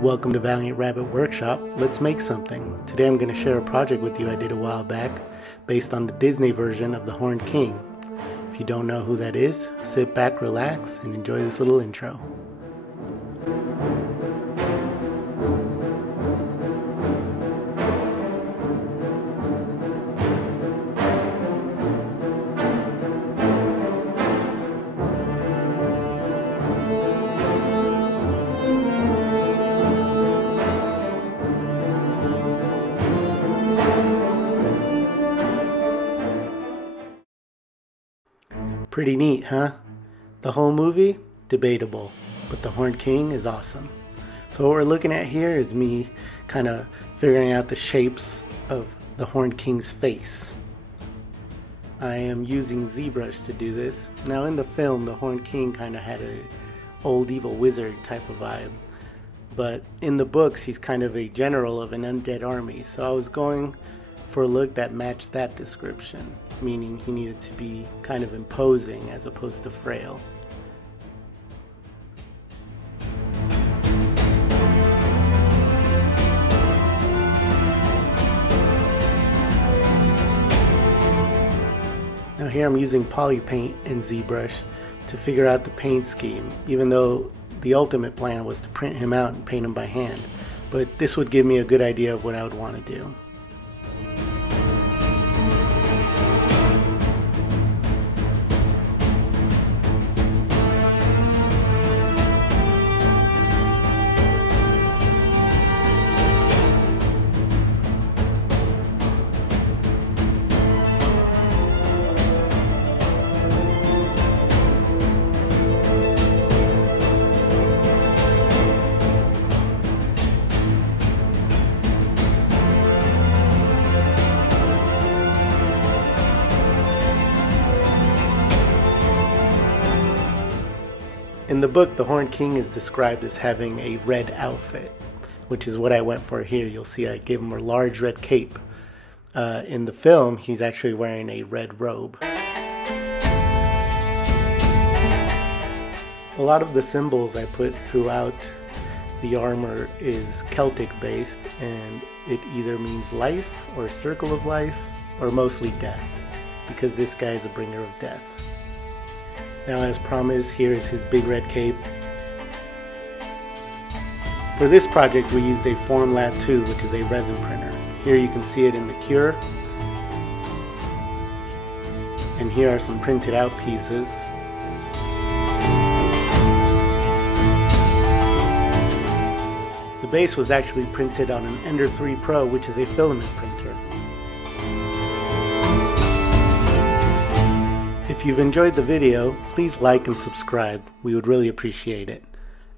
Welcome to Valiant Rabbit Workshop. Let's make something. Today I'm going to share a project with you I did a while back based on the Disney version of the Horned King. If you don't know who that is, sit back, relax, and enjoy this little intro. Pretty neat, huh? The whole movie? Debatable, but the Horned King is awesome. So what we're looking at here is me kind of figuring out the shapes of the Horned King's face. I am using ZBrush to do this. Now in the film, the Horned King kind of had a old evil wizard type of vibe. But in the books, he's kind of a general of an undead army. So I was going for a look that matched that description, meaning he needed to be kind of imposing as opposed to frail. Now here I'm using poly paint and ZBrush to figure out the paint scheme, even though the ultimate plan was to print him out and paint him by hand. But this would give me a good idea of what I would want to do. In the book, the Horned King is described as having a red outfit, which is what I went for here. You'll see I gave him a large red cape. In the film, he's actually wearing a red robe. A lot of the symbols I put throughout the armor is Celtic based, and it either means life or circle of life or mostly death, because this guy is a bringer of death. Now, as promised, here is his big red cape. For this project, we used a Formlat 2, which is a resin printer. Here you can see it in the cure. And here are some printed out pieces. The base was actually printed on an Ender 3 Pro, which is a filament printer. If you've enjoyed the video, please like and subscribe. We would really appreciate it.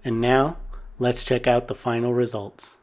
And now, let's check out the final results.